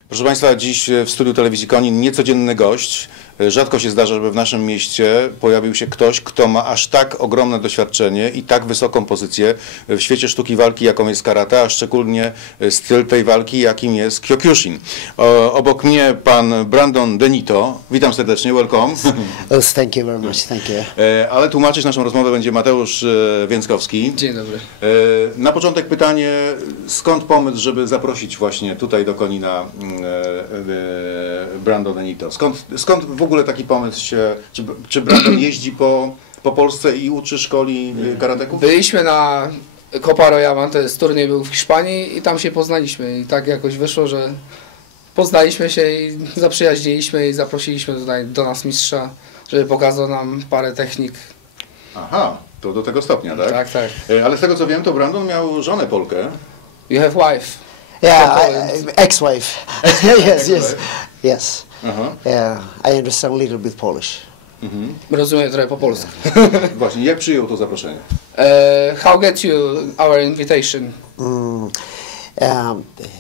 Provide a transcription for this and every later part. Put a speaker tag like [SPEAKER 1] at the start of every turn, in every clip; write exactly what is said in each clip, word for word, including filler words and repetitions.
[SPEAKER 1] Proszę Państwa, dziś w studiu Telewizji Konin niecodzienny gość. Rzadko się zdarza, żeby w naszym mieście pojawił się ktoś, kto ma aż tak ogromne doświadczenie i tak wysoką pozycję w świecie sztuki walki, jaką jest karate, a szczególnie styl tej walki, jakim jest Kyokushin. O, obok mnie pan Brandon Denito. Witam serdecznie, welcome.
[SPEAKER 2] Oh, thank you very much, thank you.
[SPEAKER 1] Ale tłumaczyć naszą rozmowę będzie Mateusz Więckowski.
[SPEAKER 3] Dzień dobry.
[SPEAKER 1] Na początek pytanie, skąd pomysł, żeby zaprosić właśnie tutaj do Konina Brandon Denito? Skąd, skąd w ogóle taki pomysł się, czy, czy Brandon jeździ po, po Polsce i uczy szkoli karateków?
[SPEAKER 3] Byliśmy na Copa Royal, to jest turniej był w Hiszpanii i tam się poznaliśmy i tak jakoś wyszło, że poznaliśmy się i zaprzyjaźniliśmy i zaprosiliśmy tutaj do nas mistrza, żeby pokazał nam parę technik.
[SPEAKER 1] Aha, to do tego stopnia, tak?
[SPEAKER 3] Tak, tak.
[SPEAKER 1] Ale z tego co wiem, to Brandon miał żonę Polkę.
[SPEAKER 3] You have wife.
[SPEAKER 2] Yeah, ex-wife. Yes, yes, yes.
[SPEAKER 1] Aha.
[SPEAKER 2] Yeah, I understand a little bit Polish.
[SPEAKER 1] Mhm.
[SPEAKER 3] Rozumiem trochę po polsku.
[SPEAKER 1] Właśnie, jak przyjął to zaproszenie?
[SPEAKER 3] Uh, how get you our invitation?
[SPEAKER 2] Mm, um,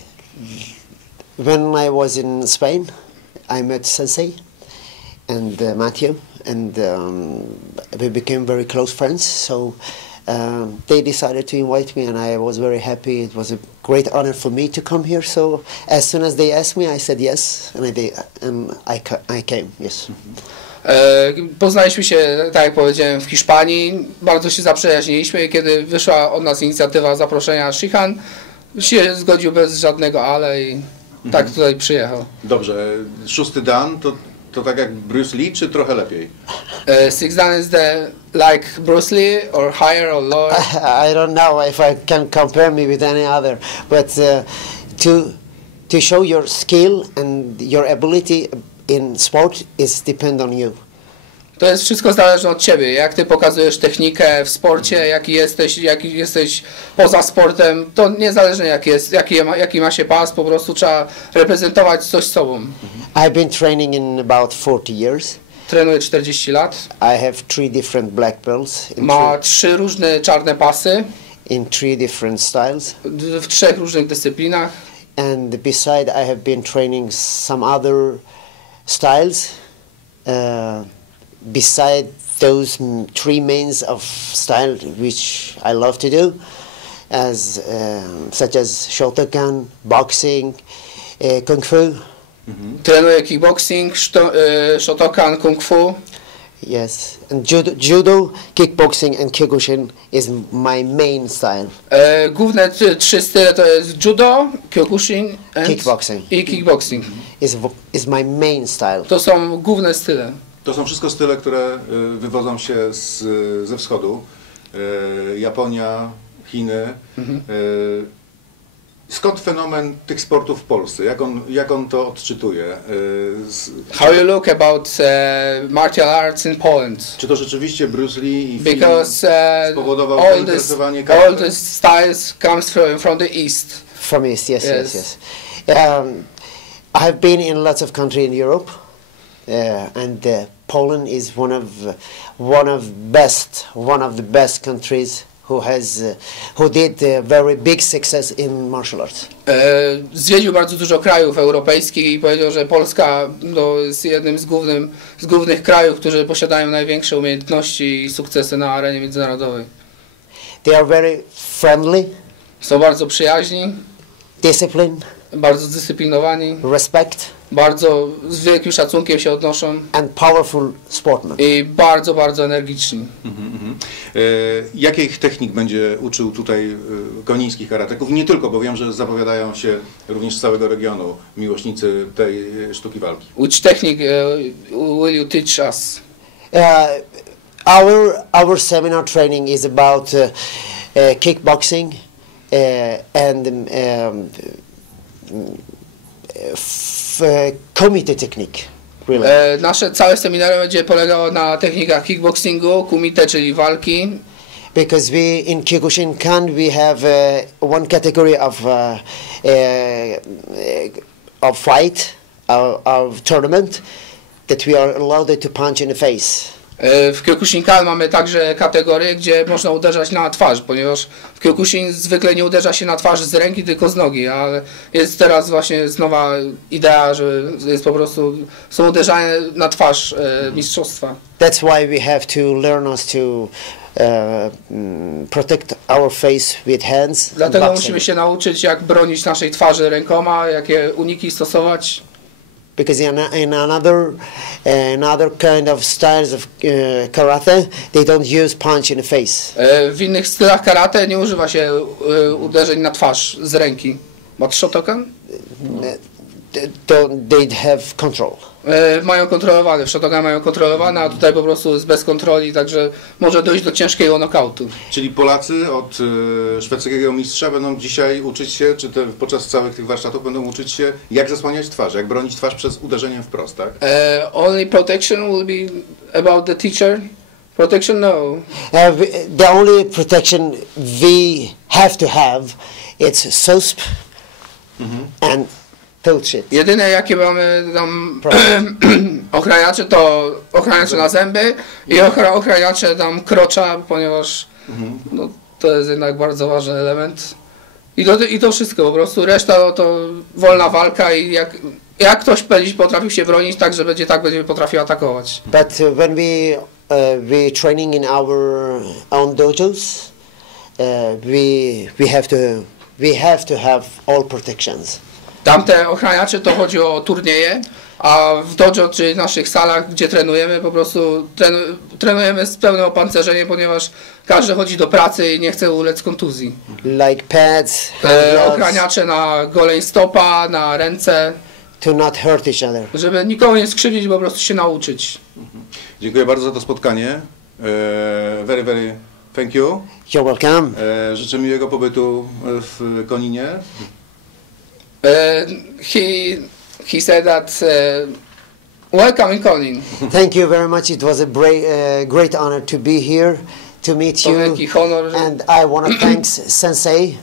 [SPEAKER 2] when I was in Spain, I met Sensei and uh, Matthew, and um, we became very close friends. So um, they decided to invite me, and I was very happy. It was a great honor for me to come here. So as soon as they asked me, I said yes, and I did, and I, I came. Yes.
[SPEAKER 3] E, poznaliśmy się, tak jak powiedziałem, w Hiszpanii, bardzo się zaprzyjaźniliśmy i kiedy wyszła od nas inicjatywa zaproszenia Shihan, się zgodził bez żadnego ale i mhm. tak tutaj przyjechał.
[SPEAKER 1] Dobrze, szósty dan to, to tak jak Bruce Lee, czy trochę lepiej?
[SPEAKER 3] Uh, six dan is the like Bruce Lee or higher or lower?
[SPEAKER 2] I, I don't know if I can compare me with any other, but uh, to to show your skill and your ability in sport is depend on you.
[SPEAKER 3] To jest wszystko zależne od ciebie. Jak ty pokazujesz technikę w sporcie, jaki jesteś, jaki jesteś poza sportem, to niezależnie jak jest, jaki ma, jaki ma się pas, po prostu trzeba reprezentować coś sobą.
[SPEAKER 2] I've been training in about forty years.
[SPEAKER 3] Trenuję czterdzieści lat.
[SPEAKER 2] I have three different black belts. In
[SPEAKER 3] Ma trzy różne czarne pasy.
[SPEAKER 2] In three different styles.
[SPEAKER 3] W trzech różnych dyscyplinach.
[SPEAKER 2] And beside, I have been training some other styles. Uh, beside those three mains of style which I love to do, as um, such as Shotokan, boxing, uh, kung fu.
[SPEAKER 3] Mm-hmm. Trenuję kickboxing, shto, uh, Shotokan, kung fu.
[SPEAKER 2] Yes, and judo, judo, kickboxing and Kyokushin is my main style.
[SPEAKER 3] E, główne trzy style to jest judo, Kyokushin and
[SPEAKER 2] kickboxing.
[SPEAKER 3] i kickboxing.
[SPEAKER 2] Is is my main style.
[SPEAKER 3] To są główne style.
[SPEAKER 1] To są wszystko style, które wywodzą się z, ze wschodu. Japonia, Chiny. Mhm. Skąd fenomen tych sportów w Polsce? Jak on, jak on to odczytuje?
[SPEAKER 3] How you look about uh, martial arts in Poland?
[SPEAKER 1] Czy to rzeczywiście Bruce Lee i
[SPEAKER 3] Because uh,
[SPEAKER 1] spowodował
[SPEAKER 3] all,
[SPEAKER 1] zainteresowanie
[SPEAKER 3] this, all the styles comes from, from the east.
[SPEAKER 2] From east, yes, yes, yes. yes. Um, I've been in lots of countries in Europe, uh, and uh, Poland is one of one of best, one of the best countries who has, uh, who did uh, very big success in martial arts.
[SPEAKER 3] E, zwiedził bardzo dużo krajów europejskich i powiedział, że Polska no, jest jednym z, głównym, z głównych krajów, którzy posiadają największe umiejętności i sukcesy na arenie międzynarodowej.
[SPEAKER 2] They are very friendly.
[SPEAKER 3] Są bardzo przyjaźni.
[SPEAKER 2] Discipline.
[SPEAKER 3] Bardzo zdyscyplinowani.
[SPEAKER 2] Respect.
[SPEAKER 3] Bardzo z wielkim szacunkiem się odnoszą.
[SPEAKER 2] And powerful sportmen.
[SPEAKER 3] I bardzo, bardzo energiczni.
[SPEAKER 1] Mhm, mhm. E, jakich technik będzie uczył tutaj e, konińskich karateków? I nie tylko, bo wiem, że zapowiadają się również z całego regionu miłośnicy tej sztuki walki.
[SPEAKER 3] Which technique uh, will you teach us?
[SPEAKER 2] Uh, our our seminar training is about uh, uh, kickboxing uh, and um, f, uh, kumite technique. Really.
[SPEAKER 3] E, nasze całe seminarium będzie polegało na technikach kickboxingu, kumite, czyli walki.
[SPEAKER 2] Because we in Kyokushinkan we have uh, one category of uh, uh, of fight, our, our tournament, that we are allowed to punch in the face.
[SPEAKER 3] W Kyokushinkan mamy także kategorię, gdzie można uderzać na twarz, ponieważ w Kyokushin zwykle nie uderza się na twarz z ręki, tylko z nogi, ale jest teraz właśnie nowa idea, że jest po prostu są uderzania na twarz e, mistrzostwa.
[SPEAKER 2] That's why we have to learn us to uh, mm, protect our face with hands. and
[SPEAKER 3] Dlatego
[SPEAKER 2] boxing.
[SPEAKER 3] musimy się nauczyć, jak bronić naszej twarzy rękoma, jakie uniki stosować.
[SPEAKER 2] Because in, in another uh, another kind of styles of uh, karate, they don't use punch in the face.
[SPEAKER 3] E, w innych stylach karate nie używa się e, uderzeń na twarz z ręki. What Shotokan?
[SPEAKER 2] They, don't, they have control.
[SPEAKER 3] E, mają kontrolowane, w Shotokan mają kontrolowane, a tutaj po prostu jest bez kontroli, także może dojść do ciężkiego knockoutu.
[SPEAKER 1] Czyli Polacy od e, szwedzkiego mistrza będą dzisiaj uczyć się, czy te, podczas całych tych warsztatów będą uczyć się, jak zasłaniać twarz, jak bronić twarz przed uderzeniem wprost, tak?
[SPEAKER 3] E, only protection will be about the teacher? Protection, no.
[SPEAKER 2] Uh, we, the only protection we have to have it's S O S P and bullshit.
[SPEAKER 3] Jedyne jakie mamy tam ochraniacze to ochraniacze na zęby i ochra- ochraniacze tam krocza, ponieważ no, to jest jednak bardzo ważny element. I to, I to wszystko, po prostu reszta no, to wolna walka i jak, jak ktoś będzie potrafił się bronić, tak że będzie tak będzie potrafił atakować.
[SPEAKER 2] But uh, when we uh, we training in our own dojos, uh, we we have to we have to have all protections.
[SPEAKER 3] Tamte ochraniacze to chodzi o turnieje, a w dojo czy naszych salach, gdzie trenujemy, po prostu tren, trenujemy z pełnym opancerzeniem, ponieważ każdy chodzi do pracy i nie chce ulec kontuzji.
[SPEAKER 2] Like pads,
[SPEAKER 3] E,
[SPEAKER 2] gloves,
[SPEAKER 3] ochraniacze na goleń stopa, na ręce,
[SPEAKER 2] to not hurt each other.
[SPEAKER 3] żeby nikogo nie skrzywdzić, po prostu się nauczyć.
[SPEAKER 1] Dziękuję bardzo za to spotkanie. E, very, very thank you.
[SPEAKER 2] You're welcome.
[SPEAKER 1] E, życzę miłego pobytu w Koninie.
[SPEAKER 3] E, he, he said that uh, welcome in Konin.
[SPEAKER 2] Thank you very much. It was a great, uh, great honor to be here, to meet
[SPEAKER 3] To
[SPEAKER 2] you.
[SPEAKER 3] wielki honor.
[SPEAKER 2] And I want to thank Sensei.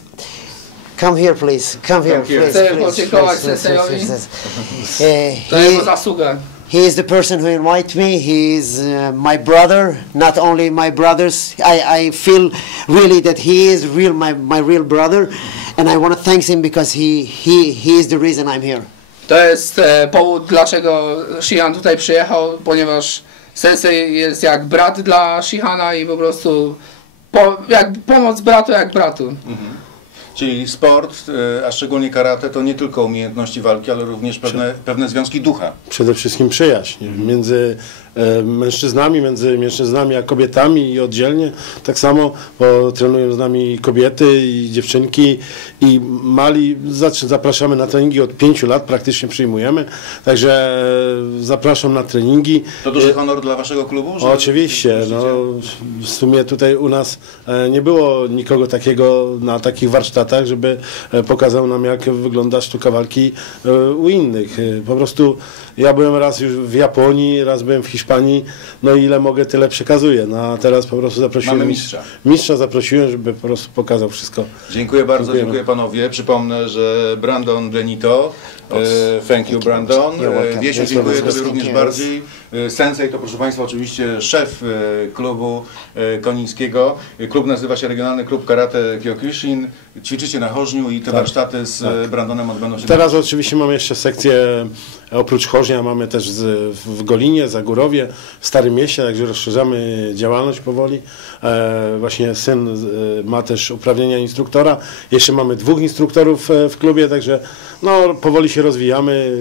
[SPEAKER 2] Come here, please. Come here,
[SPEAKER 1] Come here.
[SPEAKER 2] please.
[SPEAKER 3] Chcę
[SPEAKER 2] please,
[SPEAKER 3] podziękować
[SPEAKER 2] please, please,
[SPEAKER 3] Sensei'owi.
[SPEAKER 2] please, please.
[SPEAKER 3] To
[SPEAKER 2] Uh,
[SPEAKER 3] jego
[SPEAKER 2] he,
[SPEAKER 3] zasługa.
[SPEAKER 2] he is the person who invited me. He is uh, my brother, not only my brothers. I, I feel really that he is real, my, my real brother. And I want to thank him because he, he, he is the reason I'm here.
[SPEAKER 3] To jest e, powód, dlaczego Shihan tutaj przyjechał, ponieważ Sensei jest jak brat dla Shihana i po prostu po, jak pomoc bratu jak bratu.
[SPEAKER 1] Mhm. Czyli sport, e, a szczególnie karate, to nie tylko umiejętności walki, ale również pewne, pewne związki ducha.
[SPEAKER 4] Przede wszystkim przyjaźń między e, mężczyznami, między mężczyznami a kobietami i oddzielnie. Tak samo, bo trenują z nami kobiety i dziewczynki i mali. Zapraszamy na treningi od pięciu lat, praktycznie przyjmujemy. Także e, zapraszam na treningi.
[SPEAKER 1] To duży honor dla waszego klubu? Że
[SPEAKER 4] Oczywiście. No, w sumie tutaj u nas e, nie było nikogo takiego na takich warsztatach, żeby e, pokazał nam, jak wygląda sztuka walki e, u innych. E, po prostu ja byłem raz już w Japonii, raz byłem w Hiszpanii, no ile mogę, tyle przekazuję. No a teraz po prostu zaprosiłem
[SPEAKER 1] Mamy mistrza.
[SPEAKER 4] Mistrza zaprosiłem, żeby po prostu pokazał wszystko.
[SPEAKER 1] Dziękuję bardzo,
[SPEAKER 4] Dziękujemy.
[SPEAKER 1] dziękuję panowie. Przypomnę, że Brandon Benito, e, thank you Brandon.
[SPEAKER 2] You're welcome.
[SPEAKER 1] E, Wiesiu,
[SPEAKER 2] Yes,
[SPEAKER 1] dziękuję
[SPEAKER 2] yes,
[SPEAKER 1] tobie
[SPEAKER 2] yes,
[SPEAKER 1] również
[SPEAKER 2] yes.
[SPEAKER 1] bardziej. E, Sensei to, proszę państwa, oczywiście szef e, klubu e, konińskiego. E, Klub nazywa się Regionalny Klub Karate Kyokushin. Ćwiczycie na Chorzniu i te warsztaty z e, Brandonem odbędą się
[SPEAKER 4] Teraz oczywiście mamy jeszcze sekcję, oprócz Chorznia mamy też z, w Golinie, Zagórowie, w Starym Mieście, także rozszerzamy działalność powoli. E, właśnie syn e, ma też uprawnienia instruktora. Jeszcze mamy dwóch instruktorów e, w klubie, także no, powoli się rozwijamy.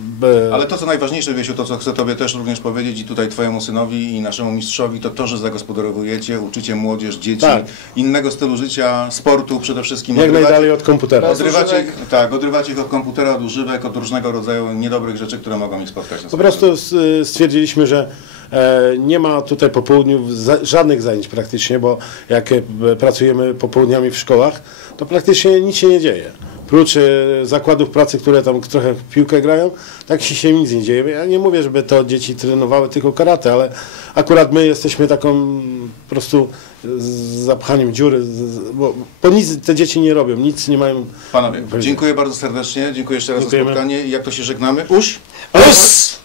[SPEAKER 4] E,
[SPEAKER 1] Ale to, co najważniejsze, Wiesiu, to, co chcę tobie też również powiedzieć i tutaj twojemu synowi i naszemu mistrzowi, to to, że zagospodarowujecie, uczycie młodzież, dzieci,
[SPEAKER 4] Tak.
[SPEAKER 1] innego stylu życia, sportu przede wszystkim.
[SPEAKER 4] jak
[SPEAKER 1] Odrywacie-
[SPEAKER 4] najdalej od komputera.
[SPEAKER 3] Bez
[SPEAKER 1] Odrywacie,
[SPEAKER 3] używek.
[SPEAKER 1] tak, odrywacie ich od komputera, od używek, od różnego rodzaju niedobrych rzeczy, które mogą ich spotkać. Na
[SPEAKER 4] Po
[SPEAKER 1] swojej
[SPEAKER 4] prostu
[SPEAKER 1] drodze.
[SPEAKER 4] s- stwierdziliśmy, że e, nie ma tutaj po południu za, żadnych zajęć praktycznie, bo jak e, pracujemy popołudniami w szkołach, to praktycznie nic się nie dzieje. Prócz e, zakładów pracy, które tam trochę w piłkę grają, tak się, się nic nie dzieje. Ja nie mówię, żeby to dzieci trenowały tylko karate, ale akurat my jesteśmy taką po prostu z zapchaniem dziury, z- z- bo, bo nic te dzieci nie robią, nic nie mają.
[SPEAKER 1] Panowie, dziękuję bardzo serdecznie, dziękuję jeszcze raz
[SPEAKER 4] Dziękujemy.
[SPEAKER 1] za spotkanie i jak to się żegnamy? Uś!
[SPEAKER 2] Us!